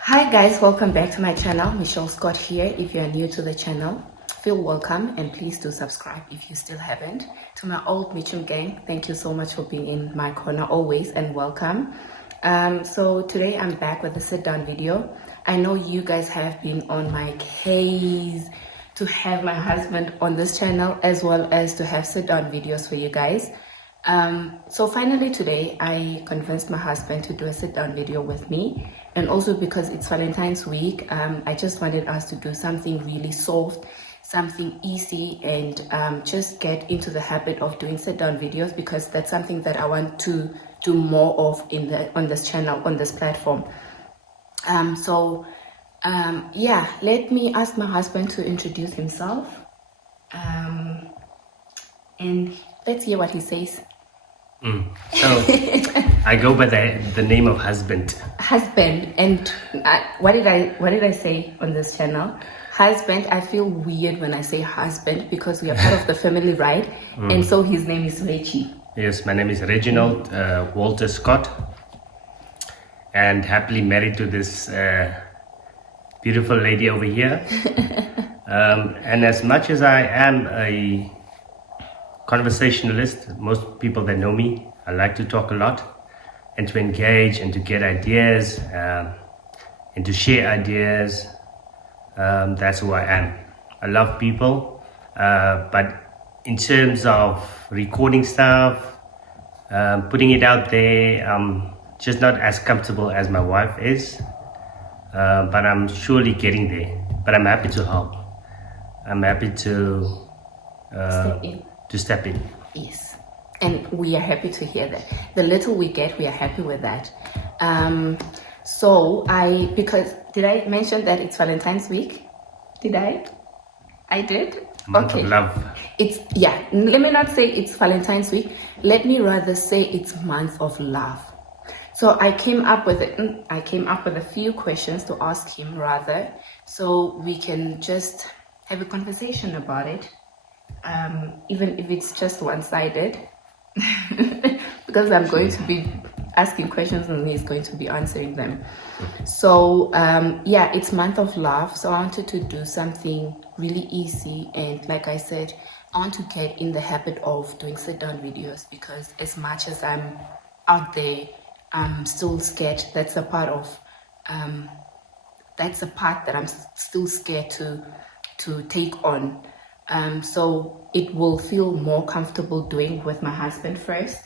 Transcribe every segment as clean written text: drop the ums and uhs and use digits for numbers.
Hi guys, welcome back to my channel. Michelle Scott here. If you are new to the channel, feel welcome and please do subscribe if you still haven't. To my old Michum gang, thank you so much for being in my corner always and welcome. So today I'm back with a sit down video. I know you guys have been on my case to have my husband on this channel as well as to have sit down videos for you guys. So finally today I convinced my husband to do a sit down video with me, and also because it's Valentine's week, I just wanted us to do something really soft, something easy, and just get into the habit of doing sit down videos, because that's something that I want to do more of on this channel, on this platform. Yeah, let me ask my husband to introduce himself, and let's hear what he says. So I go by the name of husband. Husband, and what did I say on this channel? Husband. I feel weird when I say husband because we are part of the family, right? And so his name is Reggie. Yes, my name is Reginald Walter Scott, and happily married to this beautiful lady over here. And as much as I am a conversationalist, most people that know me, I like to talk a lot and to engage and to get ideas and to share ideas. That's who I am. I love people, but in terms of recording stuff, putting it out there, I'm just not as comfortable as my wife is, but I'm surely getting there. But I'm happy to help. I'm happy to step in. Yes, and we are happy to hear that. The little we get, we are happy with that. Because did I mention that it's Valentine's week? Did I? I did. Month of love. Let me not say it's Valentine's week. Let me rather say it's month of love. So I came up with a few questions to ask him rather, so we can just have a conversation about it. Even if it's just one-sided, because I'm going to be asking questions and he's going to be answering them. So yeah, it's month of love, so I wanted to do something really easy, and like I said, I want to get in the habit of doing sit-down videos, because as much as I'm out there, I'm still scared. That's a part that I'm still scared to take on. So it will feel more comfortable doing with my husband first,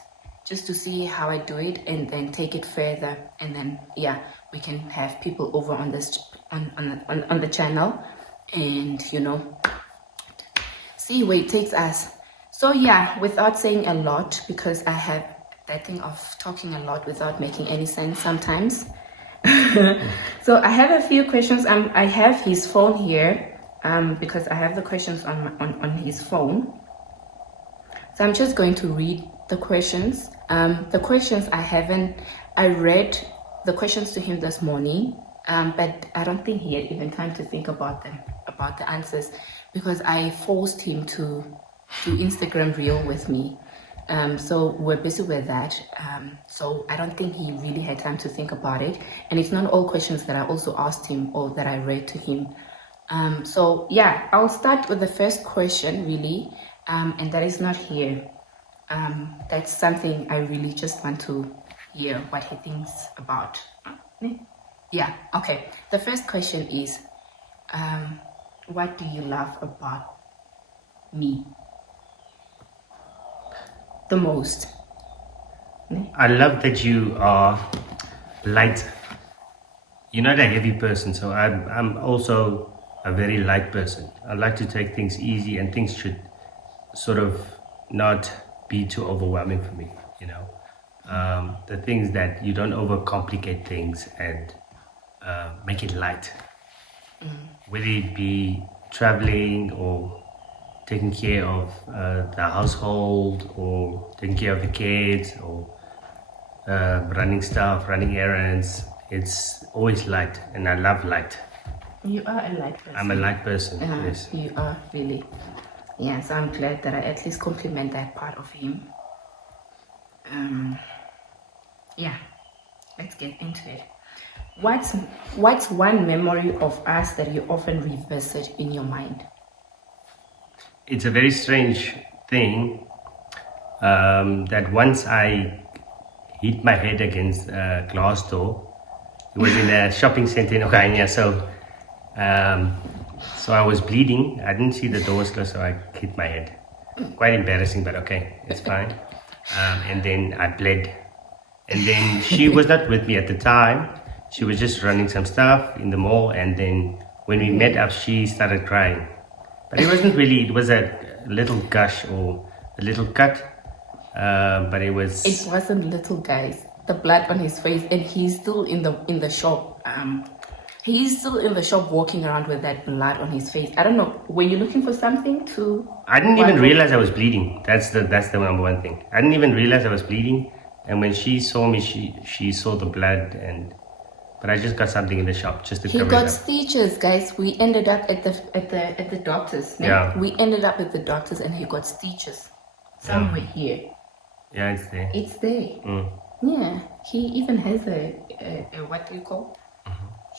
just to see how I do it, and then take it further, and then yeah, we can have people over on this on the channel, and see where it takes us. So yeah, without saying a lot, because I have that thing of talking a lot without making any sense sometimes. So I have a few questions. I have his phone here. Because I have the questions on his phone. So I'm just going to read the questions. The questions I read the questions to him this morning, but I don't think he had even time to think about the answers, because I forced him to do Instagram Reel with me. So we're busy with that. So I don't think he really had time to think about it. And it's not all questions that I also asked him or that I read to him. So yeah, I'll start with the first question really, and that is not here. That's something I really just want to hear what he thinks about. Yeah, okay. The first question is, what do you love about me the most? I love that you are light. You're not a heavy person, so I'm also a very light person. I like to take things easy, and things should sort of not be too overwhelming for me, the things that you don't overcomplicate things and make it light. Whether it be traveling or taking care of the household, or taking care of the kids, or running errands, it's always light, and I love light. You are a light person. I'm a light person, yes. You are, really. Yeah, so I'm glad that I at least compliment that part of him. Yeah. let's get into it. What's one memory of us that you often revisit in your mind? It's a very strange thing that once I hit my head against a glass door. It was in a shopping center in Okanya, so I was bleeding. I didn't see the doors closed, so I hit my head. Quite embarrassing, but okay, it's fine. And then I bled. And then she was not with me at the time. She was just running some stuff in the mall, and then when we met up, she started crying. But it wasn't really, it was a little gush or a little cut, but it was... It wasn't little, guys. The blood on his face, and he's still in the shop. He's still in the shop walking around with that blood on his face. I don't know, were you looking for something to... I didn't even realize I was bleeding. That's the number one thing. I didn't even realize I was bleeding, and when she saw me, she saw the blood, but I just got something in the shop just to cover it up. He got stitches, guys. We ended up at the doctor's. No? Yeah. We ended up at the doctor's, and he got stitches somewhere here. Yeah, it's there. It's there. Yeah, he even has a what do you call?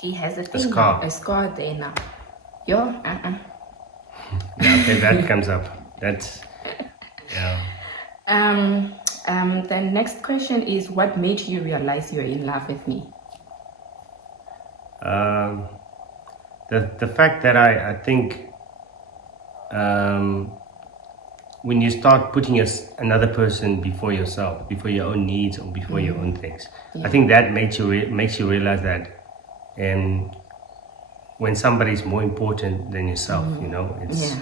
He has a thing, a scar there now. Yeah, okay, that comes up. That's yeah. The next question is, what made you realize you're in love with me? The fact that I think when you start putting another person before yourself, before your own needs or before your own things, I think that makes you realize that when somebody is more important than yourself, it's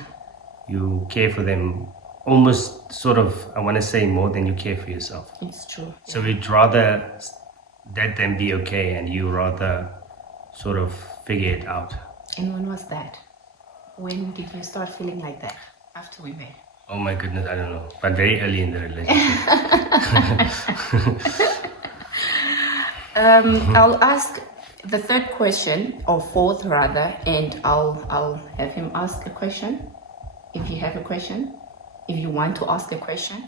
you care for them almost sort of, I want to say, more than you care for yourself. It's true. So you'd rather let them be okay, and you rather sort of figure it out. And when was that? When did you start feeling like that? After we met? Oh my goodness, I don't know. But very early in the relationship. I'll ask the third question, or fourth rather, and I'll have him ask a question. If you have a question, if you want to ask a question,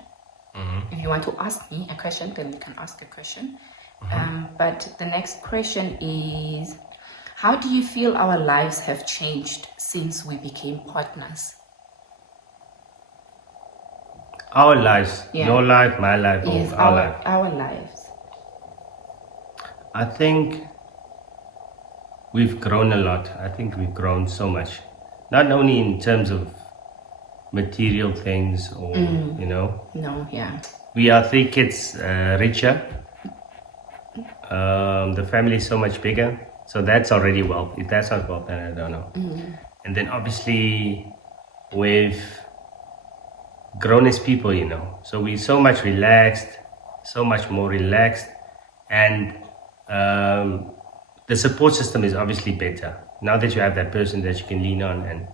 if you want to ask me a question, then you can ask a question. But the next question is, how do you feel our lives have changed since we became partners? Our lives, your life, my life, yes, or our life. Our lives. I think we've grown a lot. I think we've grown so much. Not only in terms of material things or, No, yeah. We are 3 kids richer. The family is so much bigger. So that's already wealth. If that's not wealth, then I don't know. And then obviously we've grown as people, so we're so much relaxed, so much more relaxed, and the support system is obviously better now that you have that person that you can lean on and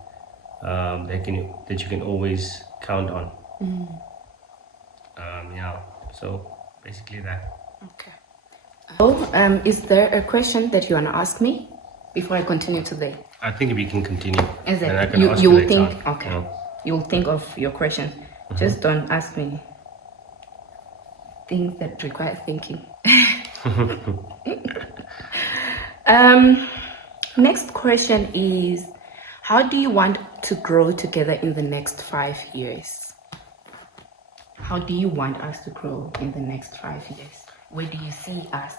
that you can always count on. So basically that. Okay. Is there a question that you want to ask me before I continue today? I think we can continue. Is it? And I can ask you will later think. on. Okay. You will think of your question. Just don't ask me things that require thinking. Next question is, how do you want to grow together in the next 5 years? How do you want us to grow in the next 5 years? Where do you see us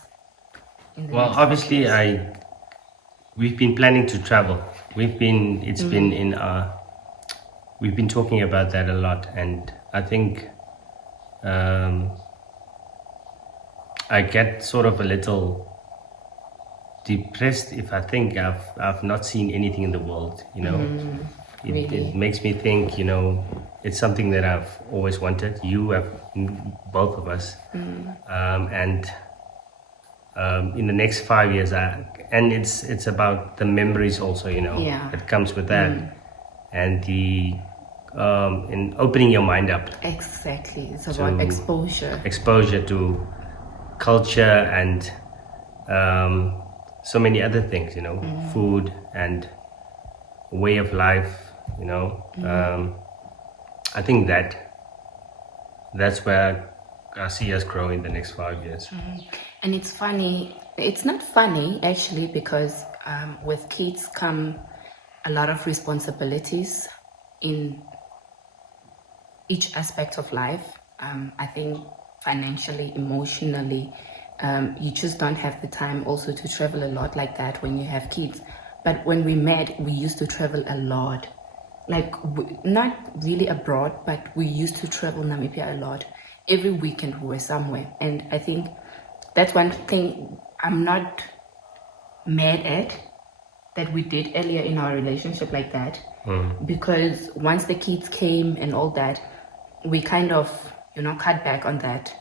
in the next 5 obviously years? We've been planning to travel. We've been talking about that a lot, and I think I get sort of a little depressed if I think I've not seen anything in the world, It makes me think, it's something that I've always wanted. You have, both of us, and in the next 5 years, and it's about the memories also, that comes with that, and the in opening your mind up. Exactly, it's about exposure to culture and so many other things, food and way of life, I think that's where I see us grow in the next 5 years. And it's funny, it's not funny actually, because with kids come a lot of responsibilities in each aspect of life. I think financially, emotionally, you just don't have the time also to travel a lot like that when you have kids. But when we met, we used to travel a lot. Like, not really abroad, but we used to travel Namibia a lot. Every weekend we were somewhere. And I think that's one thing I'm not mad at that we did earlier in our relationship like that. Because once the kids came and all that, we kind of, cut back on that.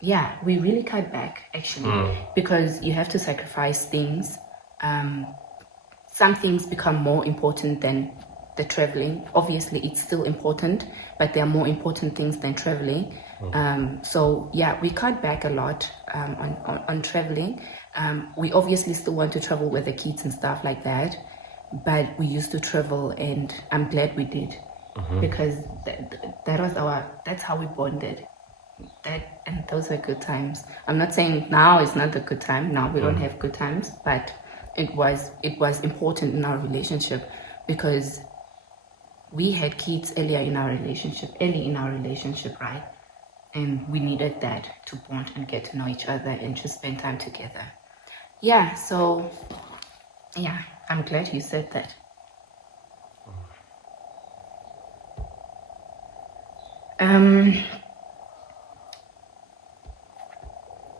Yeah, we really cut back actually, because you have to sacrifice things. Some things become more important than the traveling. Obviously, it's still important, but there are more important things than traveling. So yeah, we cut back a lot on traveling. We obviously still want to travel with the kids and stuff like that, but we used to travel, and I'm glad we did, because that's how we bonded. And those are good times. I'm not saying now is not a good time. Now we don't have good times, but it was important in our relationship, because we had kids early in our relationship, right? And we needed that to bond and get to know each other and just spend time together. Yeah, so yeah, I'm glad you said that.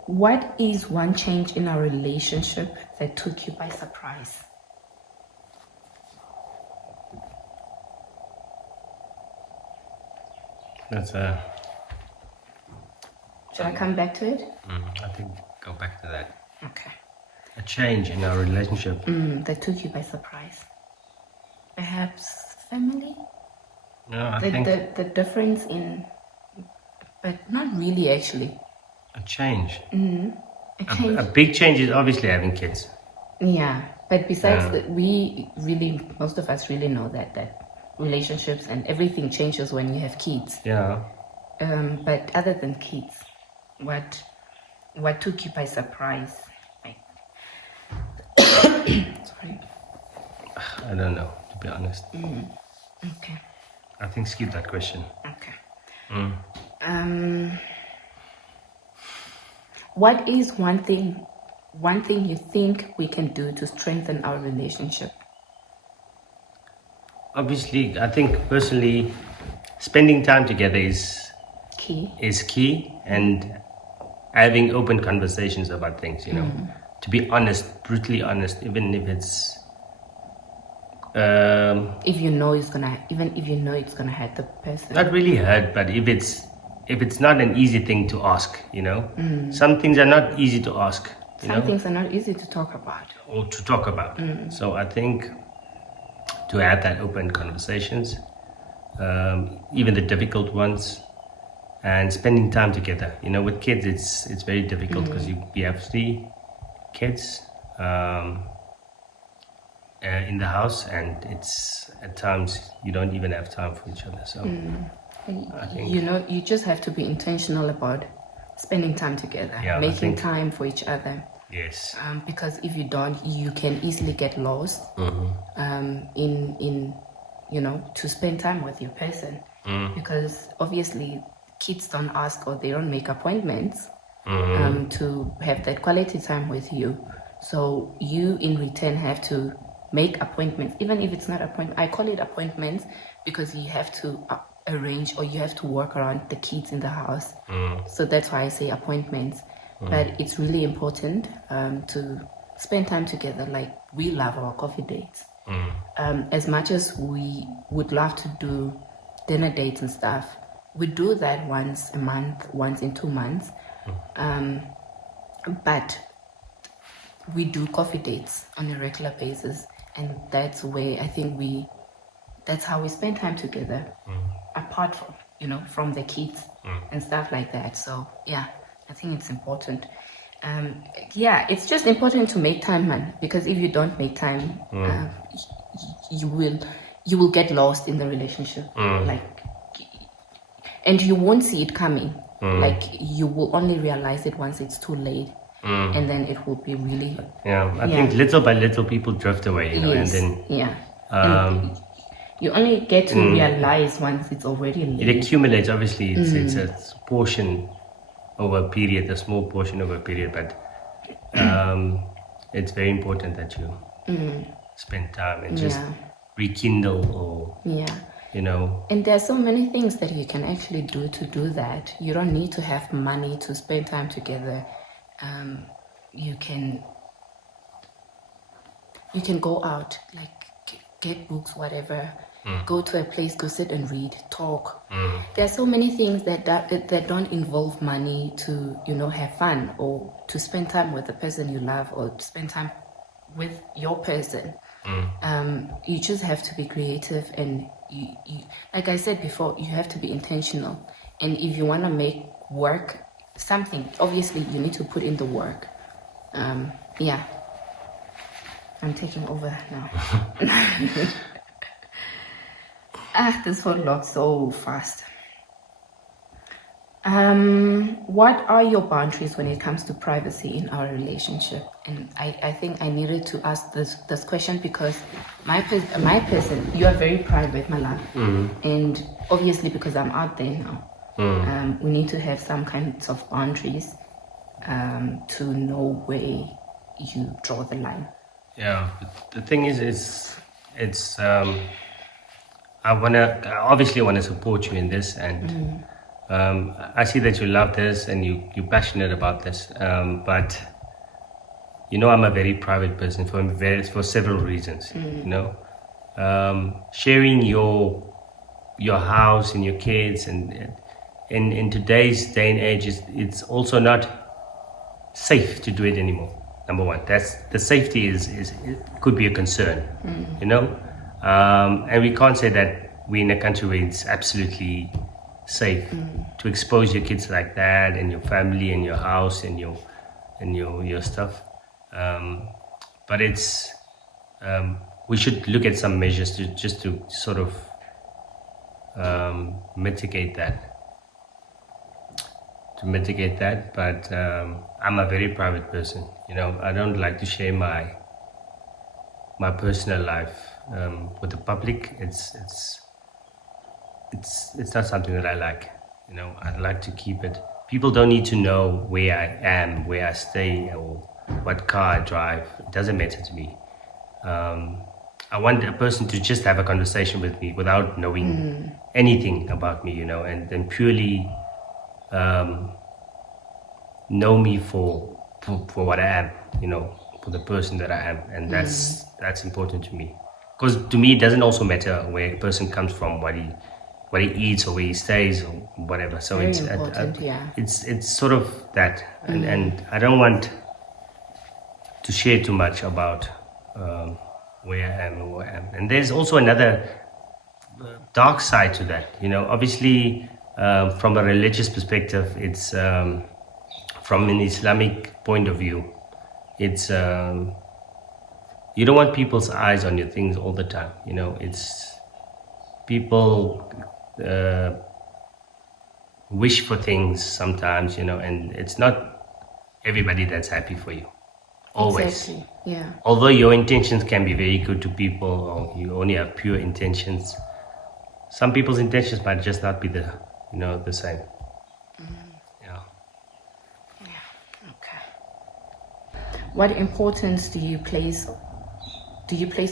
What is one change in our relationship that took you by surprise? That's Should I come back to it? I think go back to that. Okay. A change in our relationship. That took you by surprise. Perhaps family? No, I think The difference in, but not really actually. a change. A change. A big change is obviously having kids. Yeah, but besides that, most of us really know that relationships and everything changes when you have kids. Yeah. But other than kids, what took you by surprise? Like, sorry. I don't know, to be honest. Okay. I think skip that question. Okay. What is one thing you think we can do to strengthen our relationship? Obviously, I think personally, spending time together is Key. and having open conversations about things, to be honest, brutally honest, even if it's If you know it's gonna hurt the person. not really hurt, but if it's not an easy thing to ask, some things are not easy to ask, Some things are not easy to talk about. or to talk about. So I think to have that open conversations, even the difficult ones, and spending time together. With kids, it's very difficult because we have 3 kids in the house, and it's at times you don't even have time for each other. So I think, You just have to be intentional about spending time together, making time for each other. yes, Because if you don't, you can easily get lost in to spend time with your person. Because obviously kids don't ask or they don't make appointments to have that quality time with you. So you in return have to make appointments, even if it's not appointment. I call it appointments because you have to arrange, or you have to work around the kids in the house. So that's why I say appointments. But it's really important to spend time together. Like, we love our coffee dates. As much as we would love to do dinner dates and stuff, we do that once a month, once in 2 months. But we do coffee dates on a regular basis, and that's where I think that's how we spend time together, apart from from the kids and stuff like that. So yeah, I think it's important. It's just important to make time, man, because if you don't make time, you will get lost in the relationship, and you won't see it coming. Like you will only realize it once it's too late, and then it will be really I think little by little people drift away, yes, and then and you only get to realize once it's already late. it accumulates. Obviously, it's a portion over a period, a small portion over a period, but it's very important that you spend time and just rekindle or And there are so many things that you can actually do to do that. You don't need to have money to spend time together. You can go out, like get books, whatever. Go to a place, go sit and read, talk. There are so many things that don't involve money to have fun or to spend time with the person you love or to spend time with your person. You just have to be creative, and you like I said before, you have to be intentional. And if you want to make work something, obviously you need to put in the work. I'm taking over now. This phone locked so fast. What are your boundaries when it comes to privacy in our relationship? And I think I needed to ask this question because my person, you are very private, my love. And obviously because I'm out there now, we need to have some kinds of boundaries to know where you draw the line. Yeah, the thing is it's I obviously want to support you in this, and I see that you love this and you're passionate about this, but I'm a very private person for several reasons. Sharing your house and your kids, and in today's day and age, it's also not safe to do it anymore. Number one, that's the safety is it could be a concern, and we can't say that we're in a country where it's absolutely safe to expose your kids like that, and your family and your house and your stuff. But it's we should look at some measures to sort of mitigate that. But I'm a very private person. I don't like to share my personal life with the public. It's not something that I like. I'd like to keep it. People don't need to know where I am, where I stay, or what car I drive. It doesn't matter to me. I want a person to just have a conversation with me without knowing anything about me, and then purely know me for what I am, for the person that I am, and that's important to me. Because to me, it doesn't also matter where a person comes from, what he eats or where he stays or whatever. So Very it's important, it's sort of that, and I don't want to share too much about where I am and who I am. And there's also another dark side to that. Obviously, from a religious perspective, it's from an Islamic point of view, it's you don't want people's eyes on your things all the time. It's people wish for things sometimes, and it's not everybody that's happy for you always. Exactly. Yeah. Although your intentions can be very good to people, or you only have pure intentions, some people's intentions might just not be the same. Okay. What importance do you place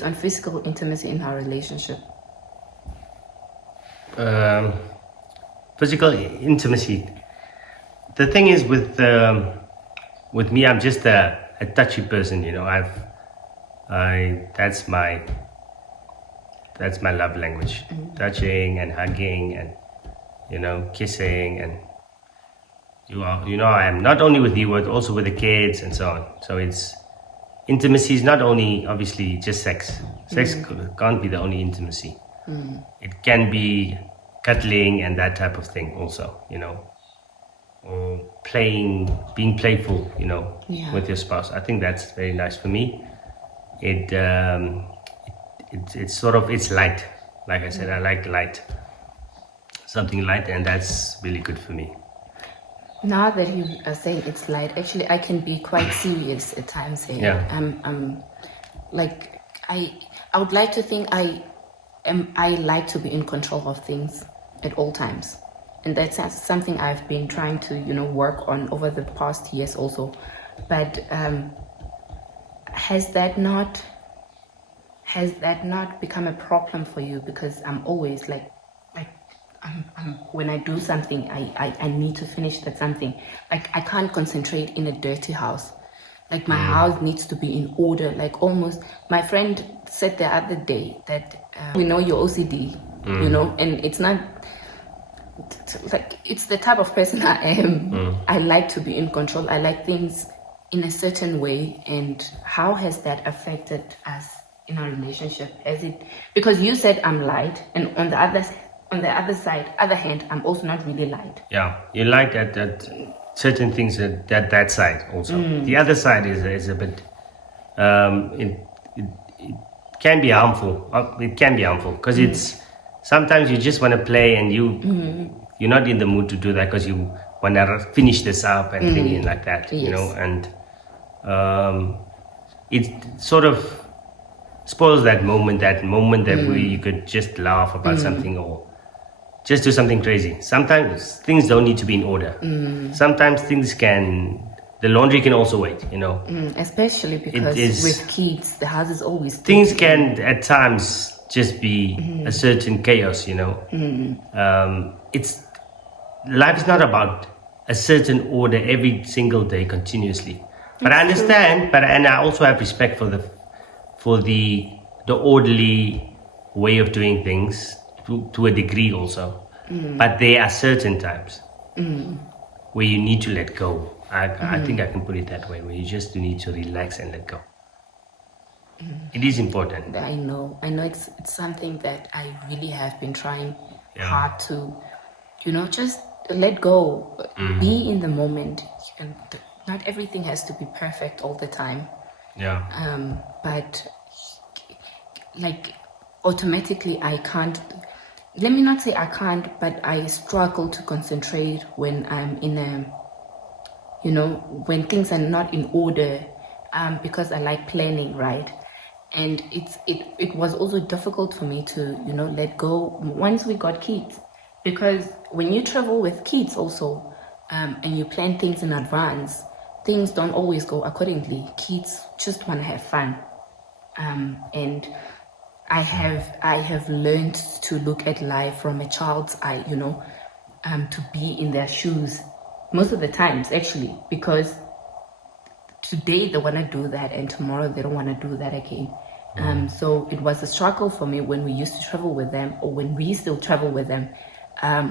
on physical intimacy in our relationship? Physical intimacy. The thing is with me, I'm just a touchy person. That's my love language. Touching and hugging and kissing, and I am not only with you, but also with the kids and so on. So it's intimacy is not only obviously just sex. Sex can't be the only intimacy. It can be cuddling and that type of thing also, or playing, being playful, with your spouse. I think that's very nice for me. It's light. Like I said, I like light, something light, and that's really good for me. Now that you are saying it's light, actually, I can be quite serious at times. Hey? Yeah. I'm like I would like to think I like to be in control of things at all times, and that's something I've been trying to work on over the past years also. But has that not become a problem for you? Because I'm always like when I do something, I need to finish that something. Like I can't concentrate in a dirty house. Like my house needs to be in order. Like almost, my friend said the other day that we know your OCD, and it's not like it's the type of person I am. I like to be in control. I like things in a certain way. And how has that affected us in our relationship? Has it, because you said I'm light, and on the other hand, I'm also not really light. Yeah, you like that certain things that side also. The other side is a bit it can be harmful. It can be harmful because it's sometimes you just want to play and you're not in the mood to do that because you want to finish this up and thinking like that, Yes. and it sort of spoils that moment that you could just laugh about something or just do something crazy. Sometimes things don't need to be in order. Sometimes the laundry can also wait, Especially because with kids, the house is always Things dirty. can at times just be a certain chaos, It's life is not about a certain order every single day continuously. But I understand, and I also have respect for the orderly way of doing things to a degree also. But there are certain times where you need to let go. I think I can put it that way, where you just need to relax and let go. It is important. I know it's something that I really have been trying Yeah. hard to, just let go, be in the moment. And not everything has to be perfect all the time. Yeah. But like automatically I can't, let me not say I can't, but I struggle to concentrate when I'm in when things are not in order, because I like planning, right? And it was also difficult for me to let go once we got kids, because when you travel with kids also, and you plan things in advance, things don't always go accordingly. Kids just want to have fun, and I have learned to look at life from a child's eye, to be in their shoes most of the times, actually, because today they want to do that and tomorrow they don't want to do that again. So it was a struggle for me when we used to travel with them, or when we still travel with them.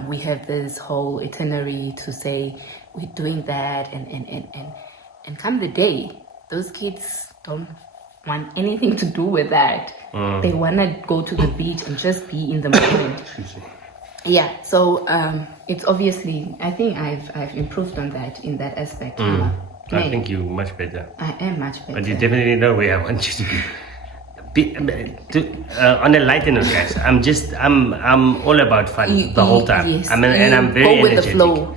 We have this whole itinerary to say we're doing that, and come the day, those kids don't want anything to do with that. They want to go to the beach and just be in the moment. Yeah, so it's obviously, I think I've improved on that in that aspect. I think you're much better. I am much better. But you definitely know where I want you to be. On a lighter note, guys, I'm all about fun the whole time. Yes, and I'm very go with energetic. the flow.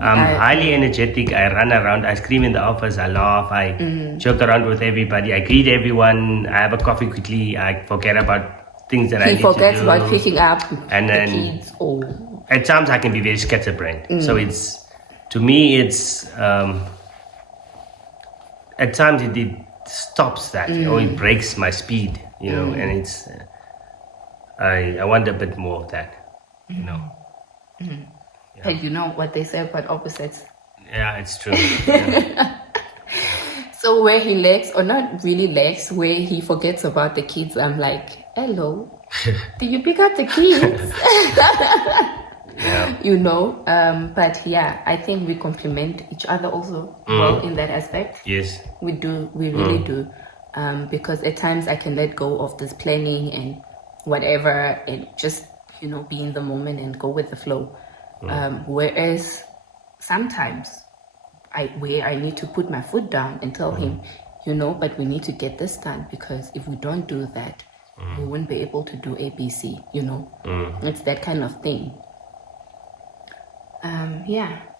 I'm highly energetic. I run around. I scream in the office. I laugh. I joke around with everybody. I greet everyone. I have a coffee quickly. I forget about things that I need to do. He forgets about picking up And the then kids. Oh, at times I can be very scatterbrained. So to me it's at times it stops that, or it breaks my speed, and it's I want a bit more of that, But you know what they say about opposites. Yeah, it's true. Yeah. So where he lacks, or not really lacks, where he forgets about the kids, I'm like, hello, did you pick up the kids? Yeah. But yeah, I think we complement each other also well in that aspect. Yes. We do, we really do. Because at times I can let go of this planning and whatever, and just, be in the moment and go with the flow. Whereas sometimes I need to put my foot down and tell him, but we need to get this done, because if we don't do that, we won't be able to do ABC, It's that kind of thing.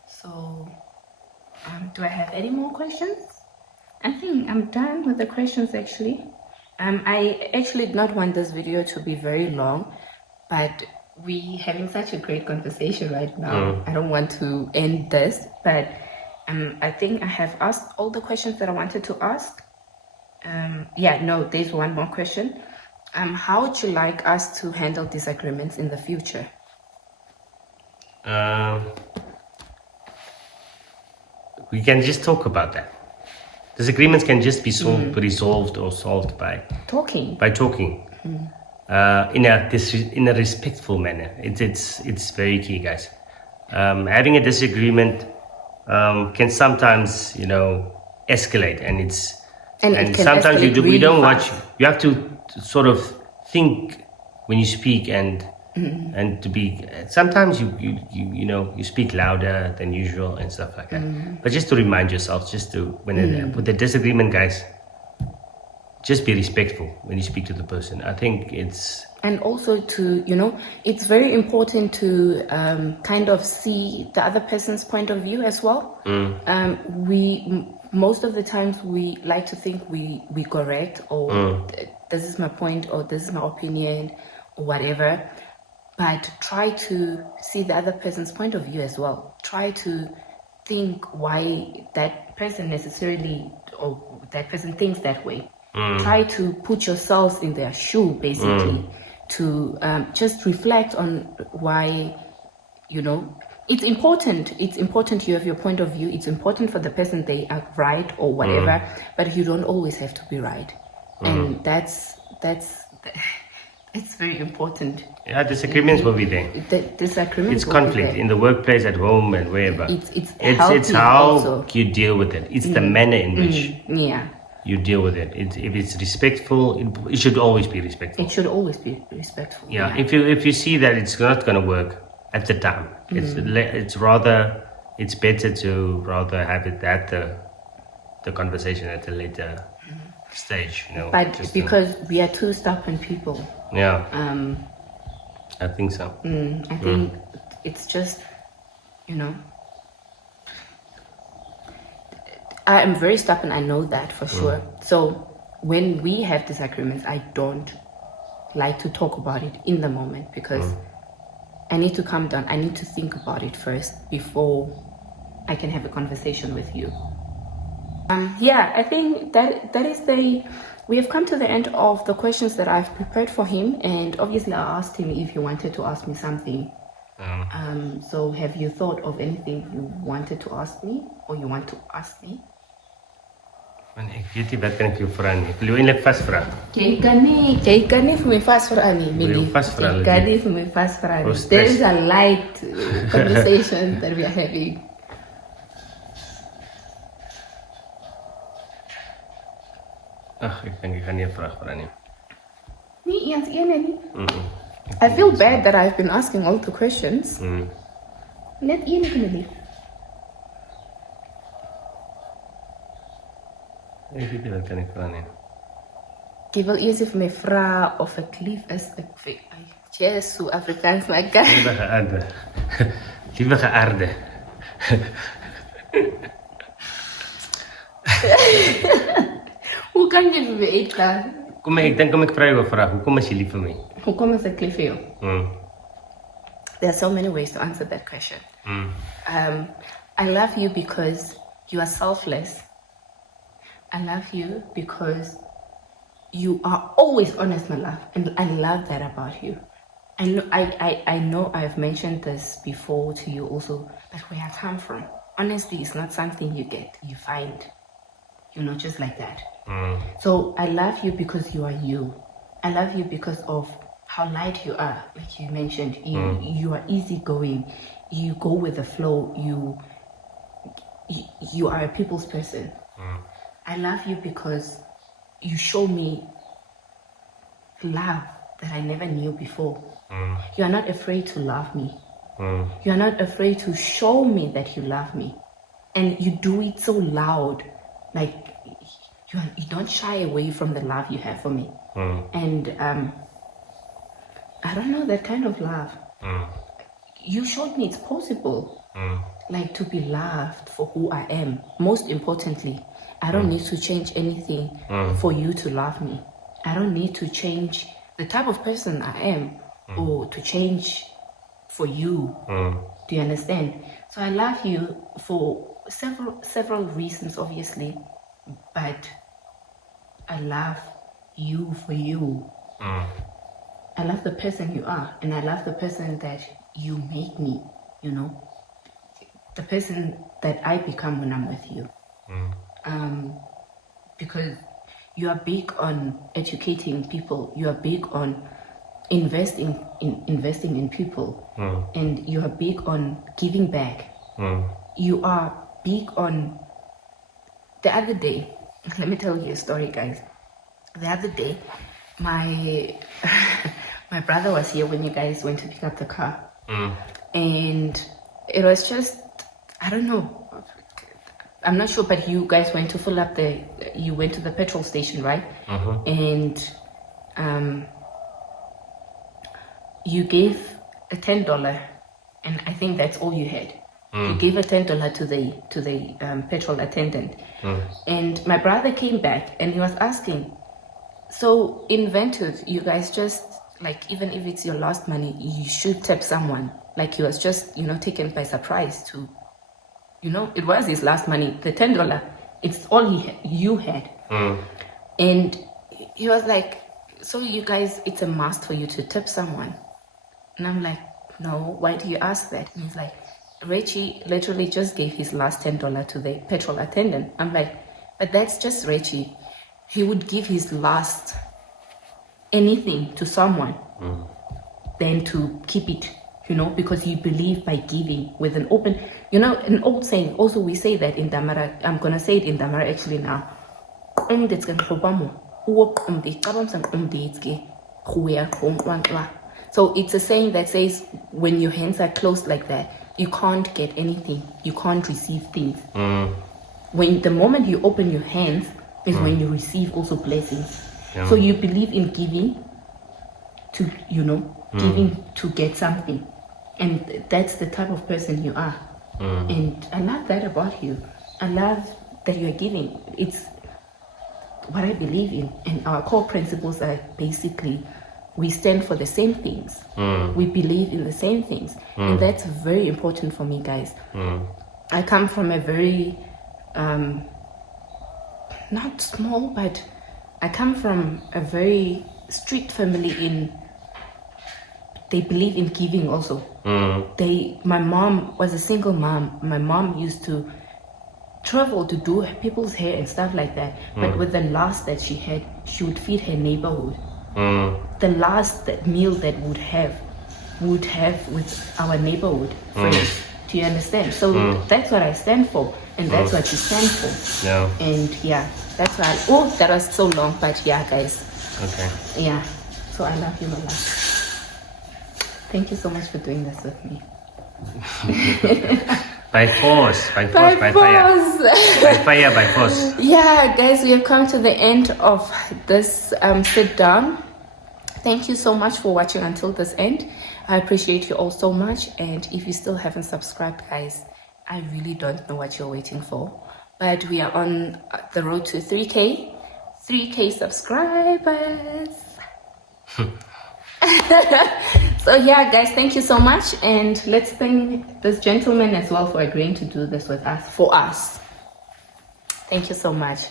So Do I have any more questions? I think I'm done with the questions actually. I actually did not want this video to be very long, but we having such a great conversation right now. I don't want to end this, but I think I have asked all the questions that I wanted to ask. There's one more question. How would you like us to handle disagreements in the future? We can just talk about that. Disagreements can just be resolved or solved by Talking. In a respectful manner. It's very key, guys. Having a disagreement can sometimes, escalate, and sometimes we don't watch. You have to sort of think when you speak, and to be. Sometimes you speak louder than usual and stuff like that. But just to remind yourself, with the disagreement, guys, just be respectful when you speak to the person. I think it's. And also it's very important to kind of see the other person's point of view as well. Most of the times we like to think we correct, or this is my point, or this is my opinion, or whatever. But try to see the other person's point of view as well. Try to think why that person thinks that way. Try to put yourselves in their shoe, basically, to just reflect on why, it's important. It's important you have your point of view. It's important for the person they are right or whatever, but you don't always have to be right. And that's it's very important. Yeah, disagreements will be there. Disagreements. It's conflict in the workplace, at home, and wherever. It's how also. You deal with it. It's the manner in which you deal with it. If it's respectful, it should always be respectful. It should always be respectful. Yeah. If you see that it's not going to work at the time, it's better to rather have it at the conversation at a later stage. But because we are two stubborn people. Yeah. I think so. I think it's just, I am very stubborn, I know that for sure. So when we have disagreements, I don't like to talk about it in the moment, because I need to calm down. I need to think about it first before I can have a conversation with you. I think that is we have come to the end of the questions that I've prepared for him, and obviously I asked him if he wanted to ask me something. So have you thought of anything you wanted to ask me, or you want to ask me? Ek weet nie wat kan ek jou vra nie. Ek wil jou eintlik vasvra. Jy kan nie vir my vasvra nie, Millie. Jy kan nie vir my vasvra nie. There is a light conversation that we are having. Ek dink ek gaan nie 'n vraag vra nie. Nie eens een nie. I feel bad that I've been asking all the questions. Net een Millie. Ek weet nie wat kan ek vra nie. Jy wil eers vir my vra of ek lief is. Jesu, Afrikaans my God. Liewe geaarde. Hoe kan jy vir my uitgaan? Ek dink ek vra jou 'n vraag. Hoekom is jy lief vir my? Hoekom is ek lief vir jou? There are so many ways to answer that question. I love you because you are selfless. I love you because you are always honest, my love, and I love that about you. I know I've mentioned this before to you also, but where I come from, honesty is not something you get, you find, just like that. So I love you because you are you. I love you because of how light you are, like you mentioned. You are easygoing. You go with the flow. You are a people's person. I love you because you show me love that I never knew before. You are not afraid to love me. You are not afraid to show me that you love me. And you do it so loud. Like, you don't shy away from the love you have for me. And I don't know, that kind of love. You showed me it's possible. like to be loved for who I am. Most importantly, I don't need to change anything for you to love me. I don't need to change the type of person I am or to change for you. Do you understand? So I love you for several reasons, obviously, but I love you for you. I love the person you are, and I love the person that you make me, the person that I become when I'm with you. Because you are big on educating people, you are big on investing in people, and you are big on giving back. You are big on... The other day, let me tell you a story, guys. The other day, my my brother was here when you guys went to pick up the car, and it was just, I don't know, I'm not sure, but you guys went to fill up you went to the petrol station, right? And you gave a $10, and I think that's all you had. You gave a $10 to the petrol attendant, and my brother came back and he was asking, so in Ventus, you guys just, like, even if it's your last money, you should tip someone. Like, he was just, taken by surprise to, it was his last money, the $10. It's all you had. And he was like, so you guys, it's a must for you to tip someone. And I'm like, no, why do you ask that? And he's like, Richie literally just gave his last $10 to the petrol attendant. I'm like, but that's just Richie. He would give his last anything to someone than to keep it, because he believed by giving with an open, an old saying. Also, we say that in Damara. I'm going to say it in Damara actually now. So it's a saying that says, when your hands are closed like that, you can't get anything. You can't receive things. When the moment you open your hands is when you receive also blessings. Yeah. So you believe in giving to, giving to get something. And that's the type of person you are. And I love that about you. I love that you're giving. It's what I believe in. And our core principles are basically, we stand for the same things. We believe in the same things. And that's very important for me, guys. I come from a very, not small, but I come from a very strict family they believe in giving also. My mom was a single mom. My mom used to travel to do people's hair and stuff like that. But with the last that she had, she would feed her neighborhood. The last meal that would have with our neighborhood friends. Do you understand? So that's what I stand for, and that's what you stand for. Yeah. And yeah, that's why. That was so long, but yeah, guys. Okay. Yeah. So I love you, my love. Thank you so much for doing this with me. By force, by fire. By fire, by force. Yeah, guys, we have come to the end of this sit down. Thank you so much for watching until this end. I appreciate you all so much. And if you still haven't subscribed, guys, I really don't know what you're waiting for. But we are on the road to 3K subscribers. So yeah, guys, thank you so much. And let's thank this gentleman as well for agreeing to do this with us, for us. Thank you so much.